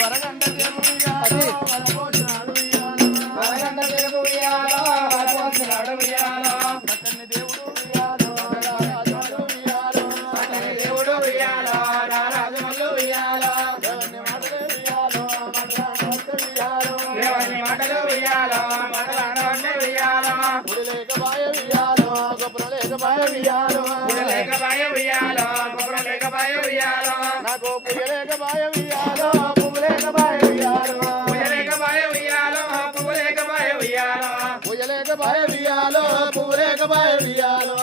వరగంట సేపు ఉయ్యాలో వరపోసినాడు ఉయ్యాలో చక్కని దేవుడు ఉయ్యాలో రారాజు ఉయ్యాలో దేవుని మాటలే ఉయ్యాలో మాటలే ఉయ్యాలో గుడి లేక బాయ ఉయ్యాలో గొప్పలు లేక బాయ ఉయ్యాలో నాకు పుయ్య లేక బాయ ఉయ్యాలో పువ్వు లేక బాయ ఉయ్యాలో పుయ్య లేక బాయ ఉయ్యాలో పువ్వు లేక బాయ ఉయ్యాలో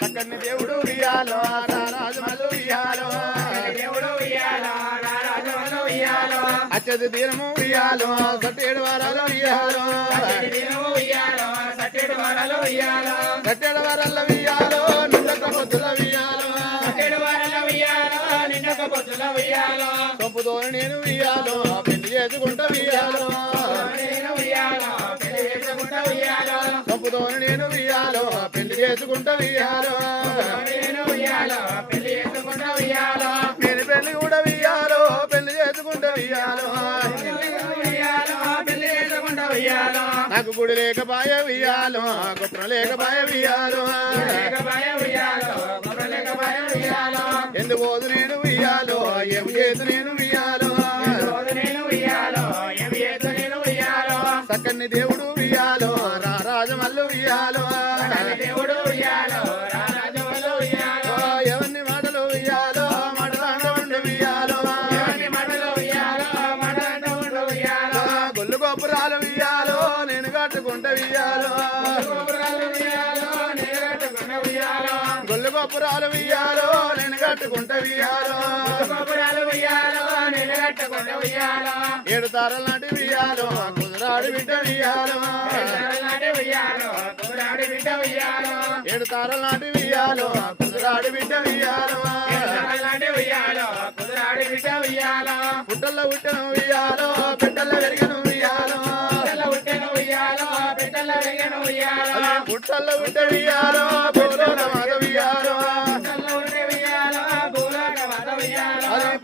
చక్కని దేవుడు ఉయ్యాలో రారాజు మల్లు ఉయ్యాలో అచ్చది దీనము ఉయ్యాలో సట్టేడు వారాలు ఉయ్యాలో సట్టేడు వారాల ఉయ్యాలో నిండక పొద్దుల ఉయ్యాలో సొంపుతోని నేను ఉయ్యాలో పెళ్లి చేసుకుంటా ఉయ్యాలో సొంపుతోని నేను ఉయ్యాలో పెళ్లి చేసుకుంటా ఉయ్యాలో నేను పెళ్లి కూడా ఉయ్యాలో పెళ్లి చేసుకుంటా ఉయ్యాలో నాకు గుడి లేక బాయ ఉయ్యాలో గొప్ప లేక బాయ ఉయ్యాలో ఎందుకు పోదు నేను ఉయ్యాలో ఏమి చేతు నేను ఉయ్యాలో చక్కని దేవుడు ఉయ్యాలో రారాజు మల్లు ఉయ్యాలో ఎవరిని మాటలు ఉయ్యాలో మాటలాంట ఉయ్యాలో గొల్లు గోపురాలు ఉయ్యాలో నేను కట్టుకుంటా ఉయ్యాలో గొల్లు గోపురాలు ఉయ్యాలో నేను కట్టుకుంటా ఉయ్యాలో ఏడు తారల నాటి ఉయ్యాలో కుదురాడి బిడ్డ ఉయ్యాలో ఏడు తారల నాటి ఉయ్యాలో కుదురాడి బిడ్డ ఉయ్యాలో పుట్టల్లో పుట్టను ఉయ్యాలో పెట్టల్లో పెరిగను ఉయ్యాలో పుట్టల్లో పుట్ట ఉయ్యాలో పూలోక మాత ఉయ్యాలో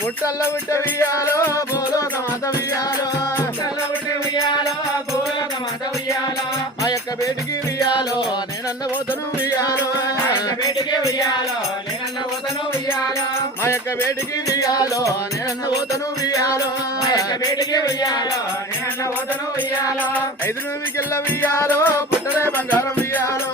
పుట్టల్లో పుట్ట ఉయ్యాలో పూలోక మాత ఉయ్యాలో మా యొక్క బేటికి ఉయ్యాలో నేనన్న పోతను ఉయ్యాలో మా యొక్క బేటికి ఉయ్యాలో నేనన్న పోతను ఉయ్యాలో 5 రూపాయల ఉయ్యాలో పుట్టలే బంగారం ఉయ్యాలో